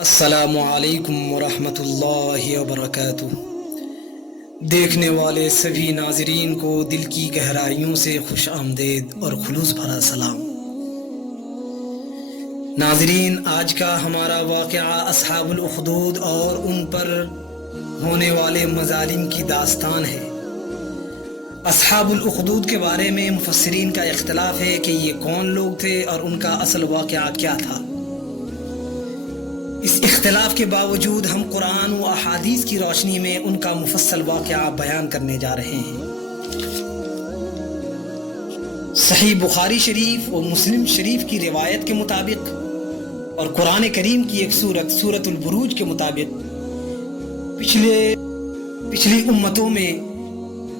السلام علیکم ورحمۃ اللہ وبرکاتہ۔ دیکھنے والے سبھی ناظرین کو دل کی گہرائیوں سے خوش آمدید اور خلوص بھرا سلام۔ ناظرین، آج کا ہمارا واقعہ اصحاب الاخدود اور ان پر ہونے والے مظالم کی داستان ہے۔ اصحاب الاخدود کے بارے میں مفسرین کا اختلاف ہے کہ یہ کون لوگ تھے اور ان کا اصل واقعہ کیا تھا۔ اس اختلاف کے باوجود ہم قرآن و احادیث کی روشنی میں ان کا مفصل واقعہ بیان کرنے جا رہے ہیں۔ صحیح بخاری شریف و مسلم شریف کی روایت کے مطابق اور قرآن کریم کی ایک سورۃ البروج کے مطابق پچھلی امتوں میں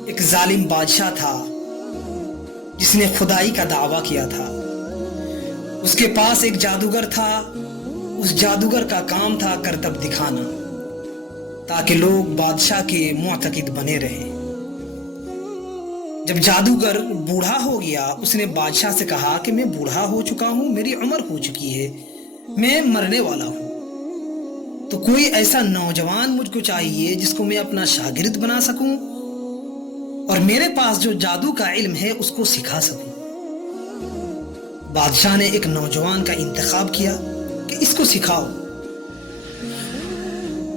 ایک ظالم بادشاہ تھا جس نے خدائی کا دعویٰ کیا تھا۔ اس کے پاس ایک جادوگر تھا۔ اس جادوگر کا کام تھا کرتب دکھانا تاکہ لوگ بادشاہ کے معتقد بنے رہیں۔ جب جادوگر بوڑھا ہو گیا، اس نے بادشاہ سے کہا کہ میں بوڑھا ہو چکا ہوں، میری عمر ہو چکی ہے، میں مرنے والا ہوں، تو کوئی ایسا نوجوان مجھ کو چاہیے جس کو میں اپنا شاگرد بنا سکوں اور میرے پاس جو جادو کا علم ہے اس کو سکھا سکوں۔ بادشاہ نے ایک نوجوان کا انتخاب کیا کہ اس کو سکھاؤ۔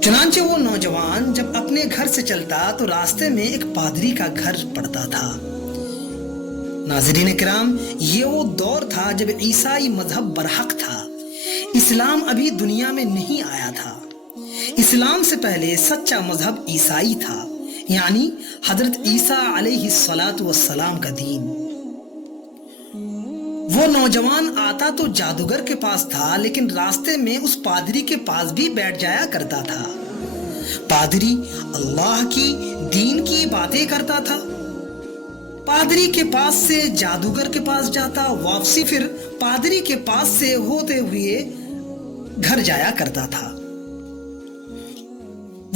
چنانچہ وہ نوجوان جب اپنے گھر سے چلتا تو راستے میں ایک پادری کا گھر پڑتا تھا۔ ناظرین کرام، یہ وہ دور تھا جب عیسائی مذہب برحق تھا۔ اسلام ابھی دنیا میں نہیں آیا تھا۔ اسلام سے پہلے سچا مذہب عیسائی تھا، یعنی حضرت عیسیٰ علیہ السلام کا دین۔ وہ نوجوان آتا تو جادوگر کے پاس تھا، لیکن راستے میں اس پادری کے پاس بھی بیٹھ جایا کرتا تھا۔ پادری اللہ کی دین کی باتیں کرتا تھا۔ پادری کے پاس سے جادوگر کے پاس جاتا، واپسی پھر پادری کے پاس سے ہوتے ہوئے گھر جایا کرتا تھا۔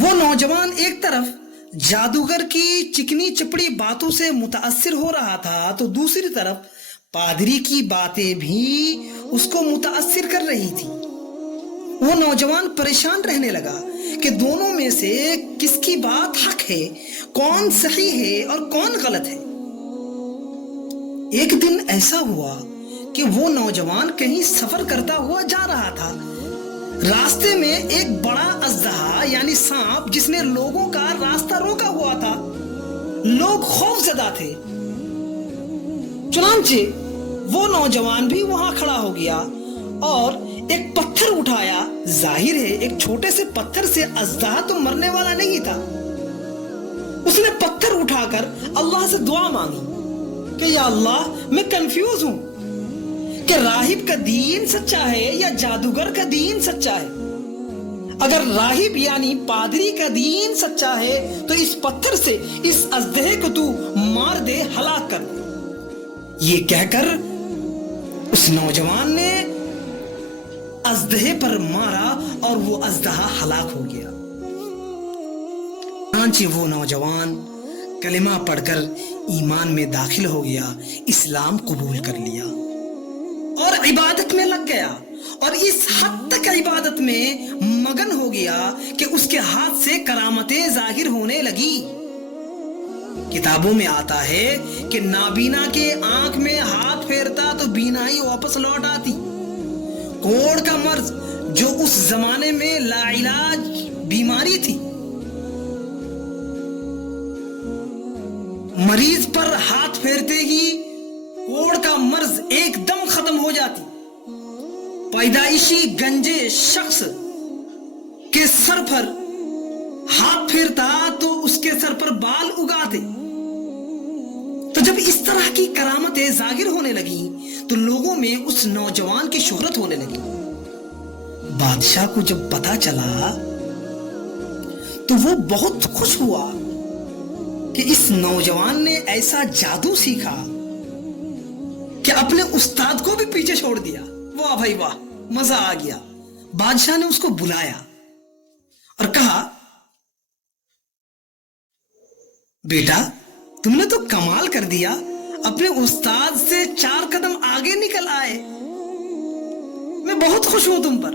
وہ نوجوان ایک طرف جادوگر کی چکنی چپڑی باتوں سے متاثر ہو رہا تھا تو دوسری طرف پادری کی باتیں بھی اس کو متاثر کر رہی تھی۔ وہ نوجوان پریشان رہنے لگا کہ دونوں میں سے کس کی بات حق ہے، کون صحیح ہے اور کون غلط ہے۔ ایک دن ایسا ہوا کہ وہ نوجوان کہیں سفر کرتا ہوا جا رہا تھا۔ راستے میں ایک بڑا اژدہا یعنی سانپ جس نے لوگوں کا راستہ روکا ہوا تھا۔ لوگ خوف زدہ تھے۔ چنانچہ وہ نوجوان بھی وہاں کھڑا ہو گیا اور ایک پتھر اٹھایا۔ ظاہر ہے ایک چھوٹے سے پتھر سے اژدہا تو مرنے والا نہیں تھا۔ اس نے پتھر اٹھا کر اللہ سے دعا مانگی کہ یا اللہ، میں کنفیوز ہوں کہ راہب کا دین سچا ہے یا جادوگر کا دین سچا ہے۔ اگر راہب یعنی پادری کا دین سچا ہے تو اس پتھر سے اس اژدہے کو تو مار دے، ہلاک کر۔ یہ کہہ کر اس نوجوان نے اژدہے پر مارا اور وہ اژدہا ہلاک ہو گیا۔ چنانچہ وہ نوجوان کلمہ پڑھ کر ایمان میں داخل ہو گیا، اسلام قبول کر لیا اور عبادت میں لگ گیا، اور اس حد تک عبادت میں مگن ہو گیا کہ اس کے ہاتھ سے کرامتیں ظاہر ہونے لگی۔ کتابوں میں آتا ہے کہ نابینا کے آنکھ میں ہاتھ پھیرتا تو بینائی واپس لوٹ آتی۔ کوڑ کا مرض جو اس زمانے میں لا علاج بیماری تھی، مریض پر ہاتھ پھیرتے ہی کوڑ کا مرض ایک دم ختم ہو جاتی۔ پیدائشی گنجے شخص کے سر پر ہاتھ پھیرتا تو اس کے سر پر بال اگاتے۔ تو جب اس طرح کی کرامتیں ظاہر ہونے لگی تو لوگوں میں اس نوجوان کی شہرت ہونے لگی۔ بادشاہ کو جب پتا چلا تو وہ بہت خوش ہوا کہ اس نوجوان نے ایسا جادو سیکھا کہ اپنے استاد کو بھی پیچھے چھوڑ دیا۔ واہ بھائی واہ، مزہ آ گیا۔ بادشاہ نے اس کو بلایا اور کہا، بیٹا تم نے تو کمال کر دیا، اپنے استاد سے 4 قدم آگے نکل آئے، میں بہت خوش ہوں تم پر۔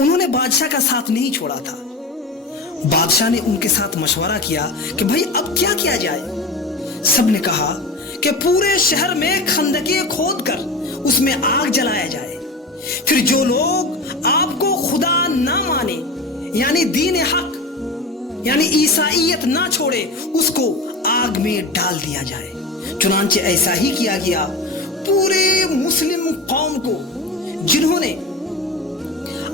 انہوں نے بادشاہ کا ساتھ نہیں چھوڑا تھا۔ بادشاہ نے ان کے ساتھ مشورہ کیا کہ بھائی اب کیا کیا جائے؟ سب نے کہا کہ پورے شہر میں خندقیں کھود کر اس میں آگ جلایا جائے، پھر جو لوگ آپ کو خدا نہ مانے یعنی دین حق یعنی عیسائیت نہ چھوڑے اس کو آگ میں ڈال دیا جائے۔ چنانچہ ایسا ہی کیا گیا۔ پورے مسلم قوم کو جنہوں نے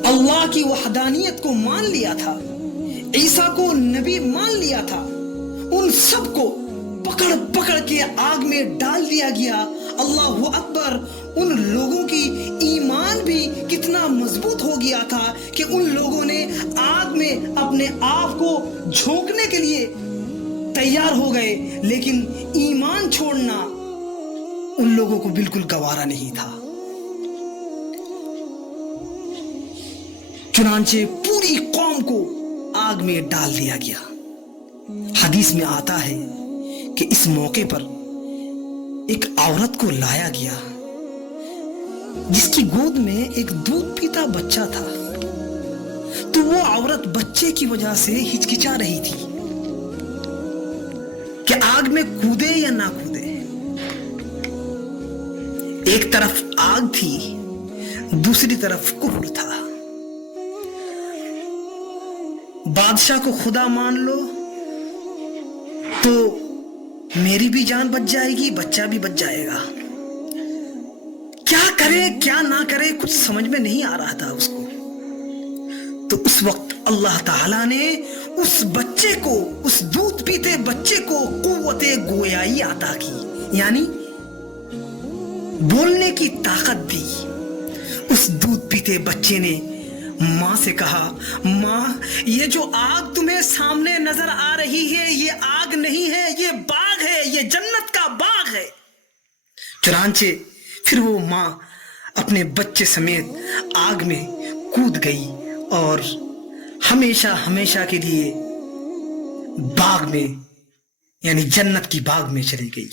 اللہ کی وحدانیت کو مان لیا تھا، عیسیٰ کو نبی مان لیا تھا، ان سب کو پکڑ پکڑ کے آگ میں ڈال دیا گیا۔ اللہ اکبر! ان لوگوں کی ایمان بھی کتنا مضبوط ہو گیا تھا کہ ان لوگوں نے آگ میں اپنے آپ کو جھونکنے کے لیے تیار ہو گئے، لیکن ایمان چھوڑنا ان لوگوں کو بالکل گوارا نہیں تھا۔ چنانچہ پوری قوم کو آگ میں ڈال دیا گیا۔ حدیث میں آتا ہے کہ اس موقع پر ایک عورت کو لایا گیا جس کی گود میں ایک دودھ پیتا بچہ تھا، تو وہ عورت بچے کی وجہ سے ہچکچا رہی تھی کہ آگ میں کودے یا نہ کودے۔ ایک طرف آگ تھی، دوسری طرف کفر تھا۔ بادشاہ کو خدا مان لو تو میری بھی جان بچ جائے گی، بچہ بھی بچ جائے گا۔ کیا کرے کیا نہ کرے کچھ سمجھ میں نہیں آ رہا تھا اس کو۔ تو اس وقت اللہ تعالیٰ نے اس بچے کو، اس دودھ پیتے بچے کو قوت گویائی عطا کی، یعنی بولنے کی طاقت دی۔ اس دودھ پیتے بچے نے ماں سے کہا، ماں یہ جو آگ تمہیں سامنے نظر آ رہی ہے یہ آگ نہیں ہے، یہ باغ ہے، یہ جنت کا باغ ہے۔ چنانچہ پھر وہ ماں اپنے بچے سمیت آگ میں کود گئی اور ہمیشہ ہمیشہ کے لیے باغ میں یعنی جنت کی باغ میں چلی گئی۔